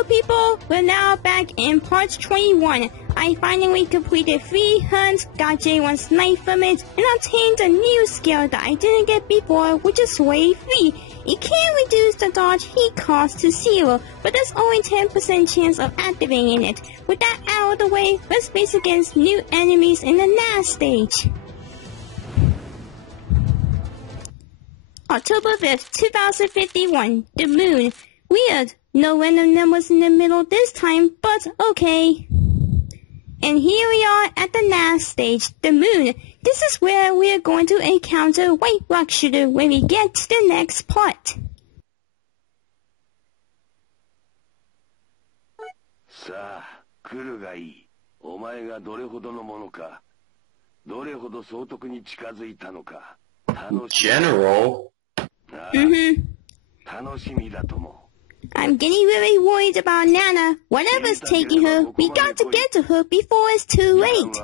Hello people, we're now back in part 21. I finally completed 3 hunts, got J1's knife from it, and obtained a new skill that I didn't get before, which is Wave 3. It can reduce the dodge heat cost to 0, but there's only 10% chance of activating it. With that out of the way, let's face against new enemies in the last stage. October 5th, 2051, the moon. Weird, no random numbers in the middle this time, but okay. And here we are at the last stage, the moon. This is where we are going to encounter White Rock Shooter when we get to the next part. さあ、来るがいい。お前がどれほどのものか、どれほど総督に近づいたのか。General? 楽しみだとも。I'm getting really worried about Nana. Whatever's taking her, we got to get to her before it's too late.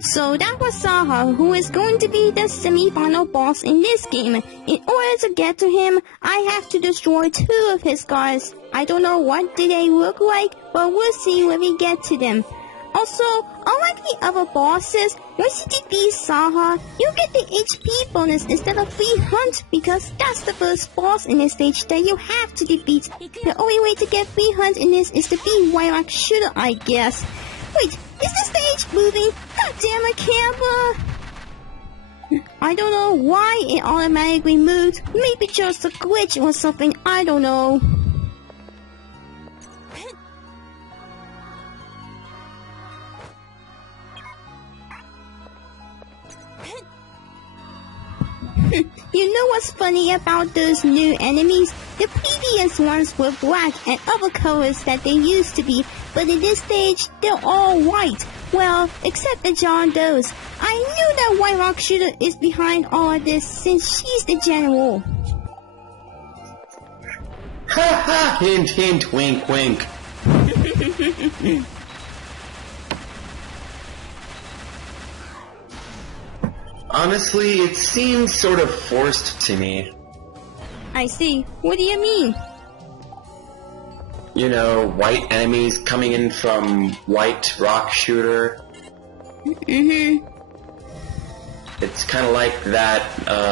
So that was Saha, who is going to be the semi-final boss in this game. In order to get to him, I have to destroy 2 of his guards. I don't know what they look like, but we'll see when we get to them. Also, unlike the other bosses, once you defeat Saha, you get the HP bonus instead of free hunt because that's the first boss in this stage that you have to defeat. The only way to get free hunt in this is to beat White Rock Shooter, I guess. Wait, is the stage moving? God damn it, camera! I don't know why it automatically moved. Maybe just a glitch or something, I don't know. You know what's funny about those new enemies? The previous ones were black and other colors that they used to be, but in this stage, they're all white. Well, except the John Does. I knew that White Rock Shooter is behind all of this since she's the general. Ha ha! Hint hint, wink wink. Honestly, it seems sort of forced to me. I see. What do you mean? You know, white enemies coming in from White Rock Shooter. It's kind of like that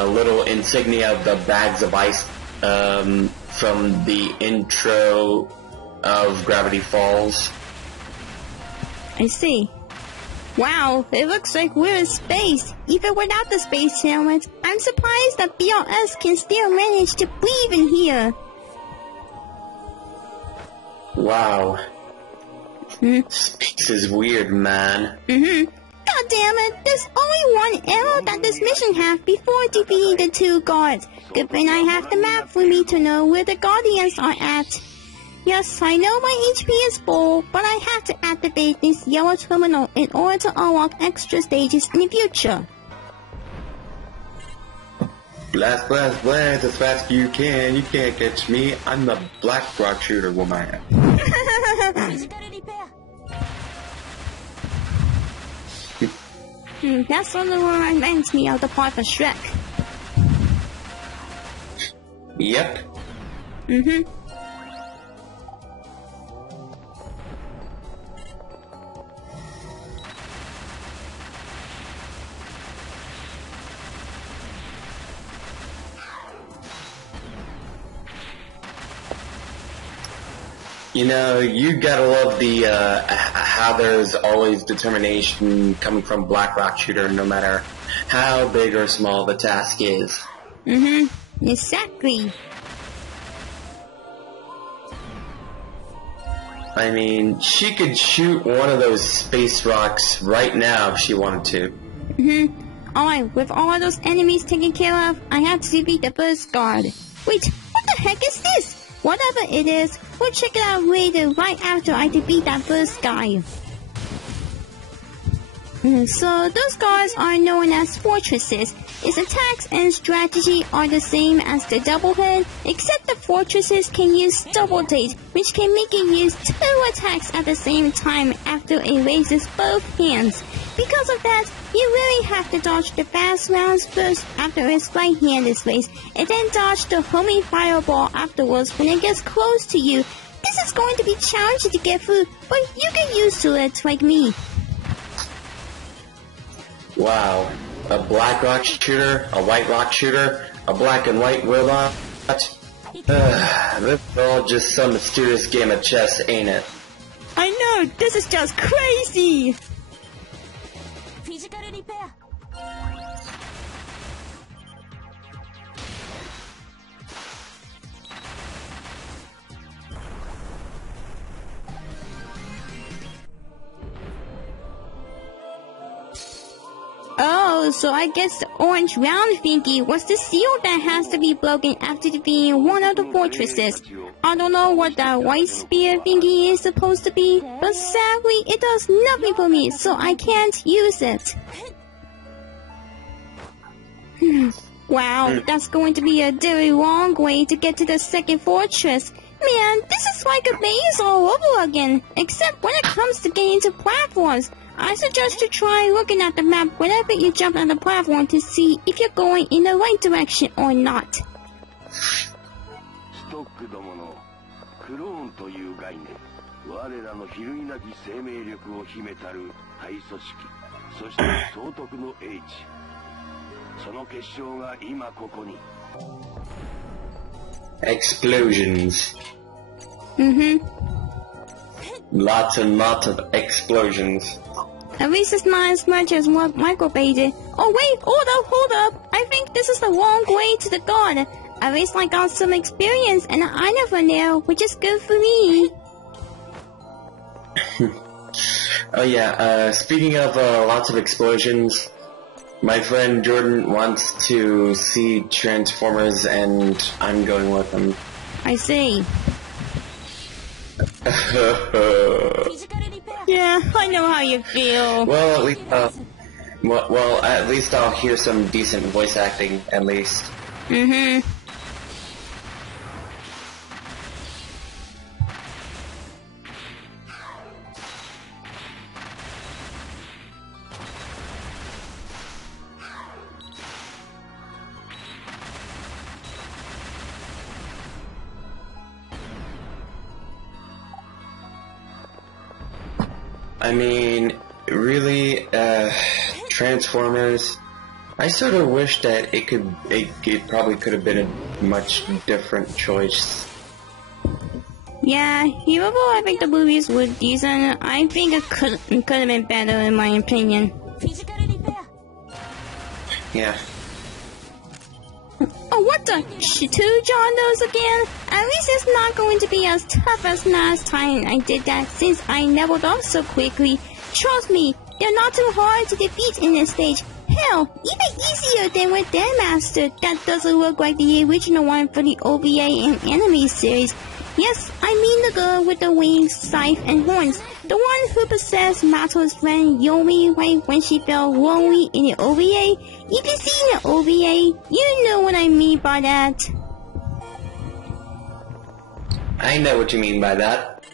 little insignia of the bags of ice from the intro of Gravity Falls. I see. Wow, it looks like we're in space. Even without the space helmet, I'm surprised that BLS can still manage to breathe in here. Wow. Space is weird, man. God damn it, there's only one arrow that this mission has before defeating the 2 guards. Good thing I have the map for me to know where the Guardians are at. Yes, I know my HP is full, but I have to activate this yellow terminal in order to unlock extra stages in the future. Blast, blast, blast as fast as you can. You can't catch me. I'm the Black Rock Shooter woman. That sort of reminds me of the part for Shrek. Yep. You know, you gotta love the, how there's always determination coming from Black Rock Shooter no matter how big or small the task is. Exactly. I mean, she could shoot one of those space rocks right now if she wanted to. Alright, with all of those enemies taken care of, I have to defeat the first guard. Wait, what the heck is this? Whatever it is, we'll check it out later right after I defeat that first guy. So those guards are known as fortresses. Its attacks and strategy are the same as the double head, except the fortresses can use double date, which can make it use 2 attacks at the same time after it raises both hands. Because of that, you really have to dodge the fast rounds first after its right hand is raised, and then dodge the homing fireball afterwards when it gets close to you. This is going to be challenging to get through, but you get used to it like me. Wow. A black rock shooter, a white rock shooter, a black and white robot. This is all just some mysterious game of chess, ain't it? I know, this is just crazy! Oh, so I guess the orange round thingy was the seal that has to be broken after defeating one of the fortresses. I don't know what that white spear thingy is supposed to be, but sadly it does nothing for me, so I can't use it. Wow, that's going to be a very long way to get to the second fortress. Man, this is like a maze all over again, except when it comes to getting to platforms. I suggest you try looking at the map whenever you jump on the platform to see if you're going in the right direction or not. Explosions. Lots and lots of explosions. At least it's not as much as what Michael baited. Oh wait, hold up! I think this is the wrong way to the guard. At least I got some experience and an item for now, which is good for me. Oh yeah, speaking of lots of explosions, my friend Jordan wants to see Transformers and I'm going with him. I see. Yeah, I know how you feel. Well, at least I'll hear some decent voice acting, at least. I mean, really, Transformers, I sort of wish that it probably could have been a much different choice. Yeah, even though I think the movies were decent, I think it could have been better in my opinion. Yeah. Oh, what the? 2 John those again? At least it's not going to be as tough as last time I did that since I leveled up so quickly. Trust me, they're not too hard to defeat in this stage. Hell, even easier than with their master. That doesn't look like the original one for the OVA and anime series. Yes, I mean the girl with the wings, scythe, and horns. The one who possessed Mato's friend Yomi right when she felt lonely in the OVA. If you see the OVA, you know what I mean by that. I know what you mean by that.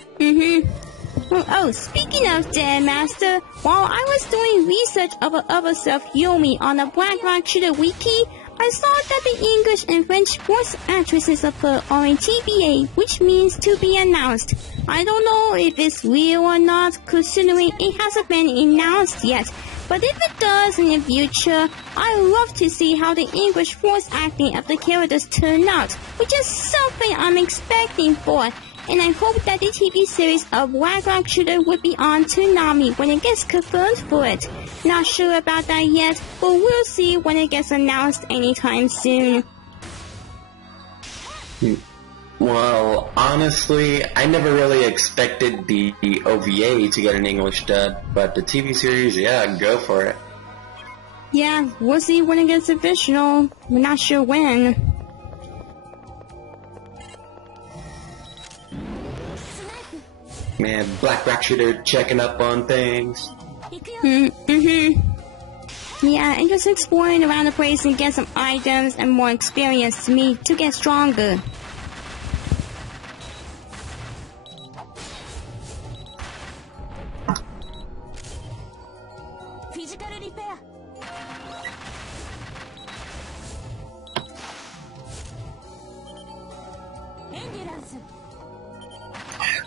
Oh, speaking of Dead Master, while I was doing research of other stuff Yomi on the Black Rock Shooter Wiki, I saw that the English and French voice actresses of her are in TBA, which means to be announced. I don't know if it's real or not, considering it hasn't been announced yet. But if it does in the future, I'd love to see how the English voice acting of the characters turn out, which is something I'm expecting for. And I hope that the TV series of Black Rock Shooter would be on Toonami when it gets confirmed for it. Not sure about that yet, but we'll see when it gets announced anytime soon. Well, honestly, I never really expected the OVA to get an English dub, but the TV series, yeah, go for it. Yeah, we'll see when it gets official. We're not sure when. Man, Black Rock Shooter checking up on things. Yeah, and just exploring around the place and get some items and more experience to me to get stronger.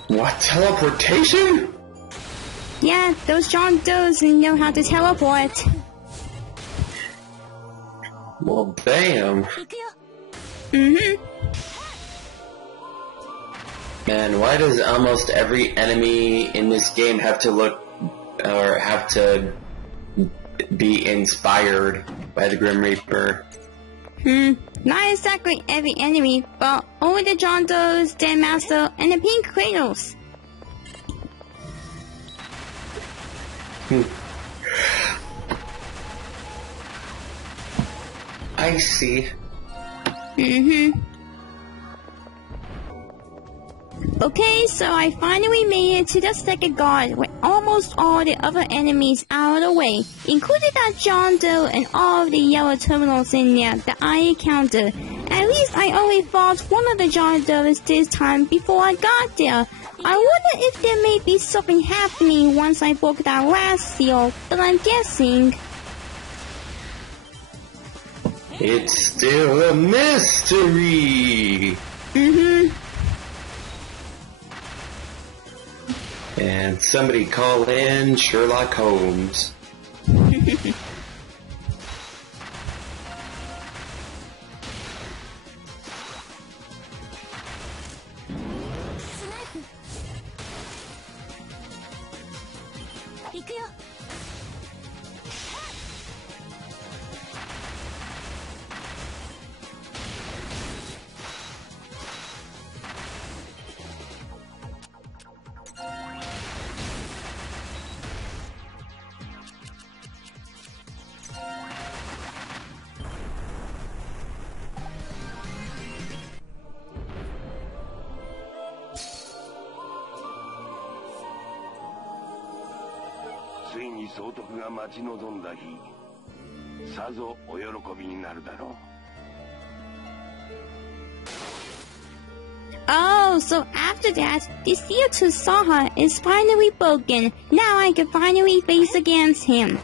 What, teleportation? Yeah, those John Does know how to teleport. Well, damn. Man, why does almost every enemy in this game have to look, or have to be inspired by the Grim Reaper? Not exactly every enemy, but only the John Does, Den Master, and the Pink Kratos. I see. Okay, so I finally made it to the second guard with almost all the other enemies out of the way, including that John Doe and all of the yellow terminals in there that I encountered. At least I only fought one of the John Does this time before I got there. I wonder if there may be something happening once I broke that last seal, but I'm guessing. It's still a mystery! And somebody call in Sherlock Holmes. Oh, so after that, the seal to Saha is finally broken. Now I can finally face against him.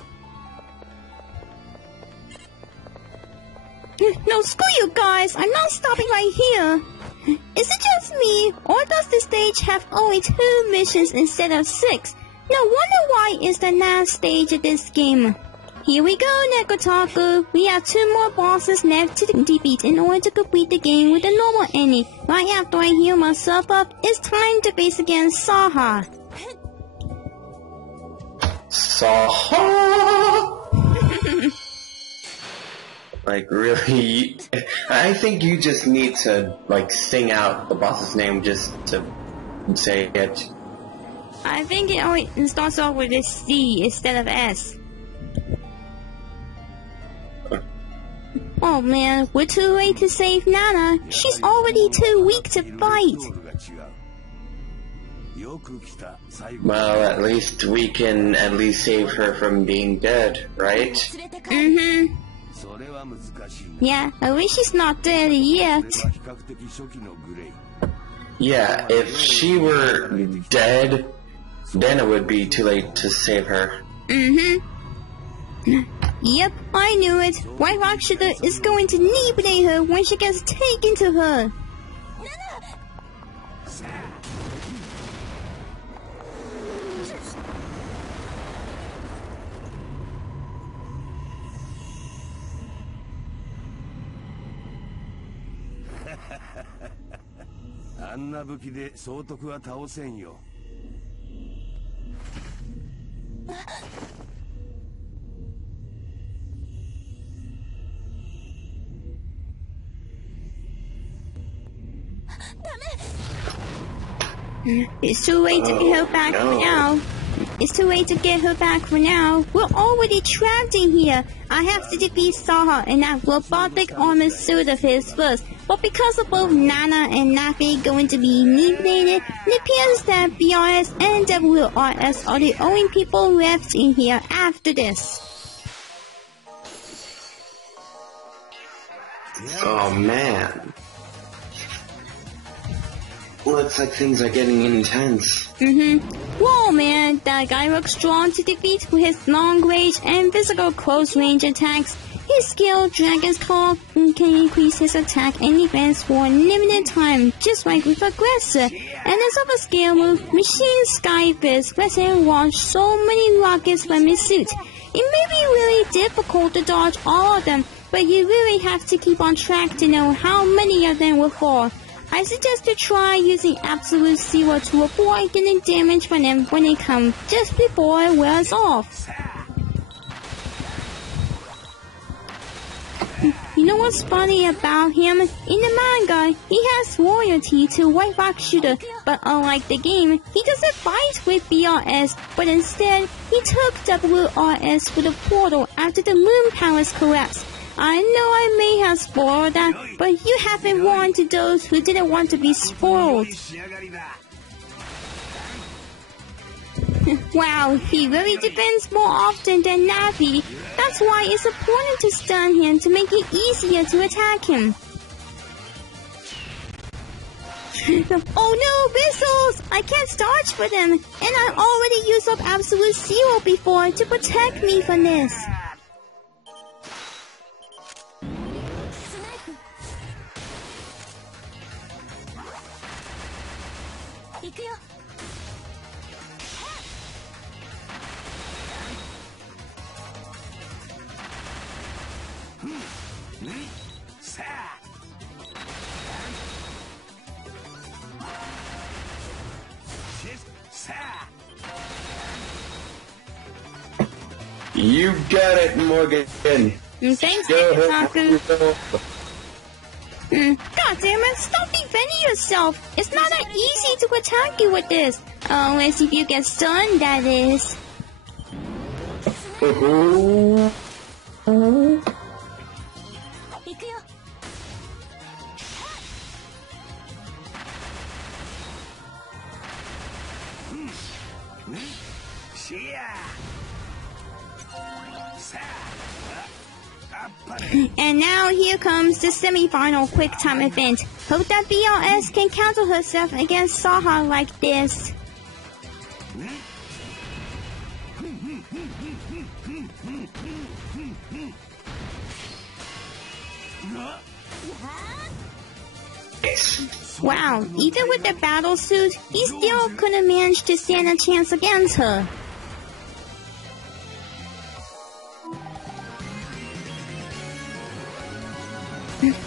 No, screw you guys! I'm not stopping right here! Is it just me, or does the stage have only 2 missions instead of 6? No wonder why it's the last stage of this game. Here we go, Nekotaku. We have 2 more bosses left to defeat in order to complete the game with a normal ending. Right after I heal myself up, it's time to face against Saha. Saha! Like, really? I think you just need to, like, sing out the boss's name just to say it. I think it always starts off with a C instead of S. Oh man, we're too late to save Nana. She's already too weak to fight. Well, at least we can at least save her from being dead, right? Yeah, at least she's not dead yet. Yeah, if she were dead, then it would be too late to save her. Yep, I knew it. White Rock Sugar is going to Neblading her when she gets taken to her. It's too late to get her back for now. It's too late to get her back for now. We're already trapped in here. I have to defeat Saha in that robotic armored suit of his first. but because of both Nana and Nafi going to be Neblading, it appears that BRS and WRS are the only people left in here after this. Oh man. Looks like things are getting intense. Whoa man, that guy looks strong to defeat with his long range and physical close range attacks. His skill, Dragon's Call, can increase his attack and defense for a limited time, just like with Aggressor. And his other skill move, Machine Sky Fist, lets him launch so many rockets from his suit. It may be really difficult to dodge all of them, but you really have to keep on track to know how many of them will fall. I suggest to try using Absolute Zero to avoid getting damage from them when they come, just before it wears off. You know what's funny about him? In the manga, he has loyalty to White Fox Shooter, but unlike the game, he doesn't fight with BRS, but instead, he took WRS for the portal after the Moon Palace collapsed. I know I may have spoiled that, but you haven't warned to those who didn't want to be spoiled. Wow, he really defends more often than Navi. That's why it's important to stun him to make it easier to attack him. Oh no, missiles! I can't dodge for them, and I already used up Absolute Zero before to protect me from this. You got it, Morgan. Thanks, Taku. God damn it, stop defending yourself. It's not that easy to attack you with this. Unless if you get stunned, that is. And now here comes the semi-final quick time event. Hope that BRS can counter herself against Saha like this. Wow, even with the battle suit, he still couldn't manage to stand a chance against her.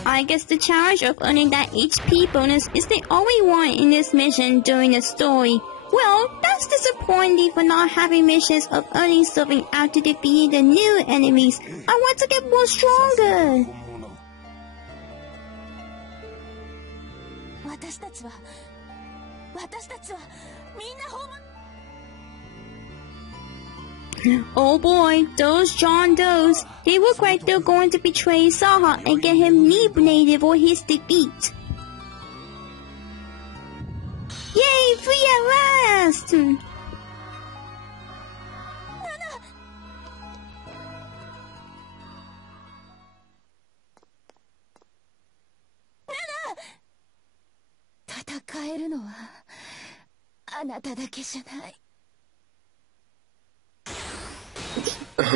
I guess the challenge of earning that HP bonus is the only one in this mission during the story. Well, that's disappointing for not having missions of earning something after defeating the new enemies. I want to get more stronger. Oh boy, those John Does. They look like they're going to betray Saha and get him Neblading for his defeat. Yay, free at last!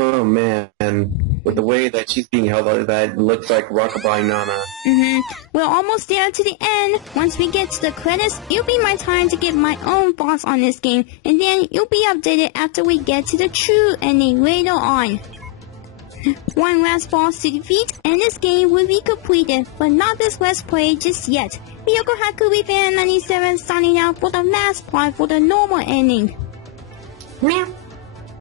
Oh man, with the way that she's being held out, that looks like Rockabye Nana. We're almost there to the end. Once we get to the credits, it'll be my time to give my own thoughts on this game, and then you'll be updated after we get to the true ending later on. One last boss to defeat, and this game will be completed, but not this Let's Play just yet. Miyoko Hakuri Fan 97 signing out for the last part for the normal ending. Meow.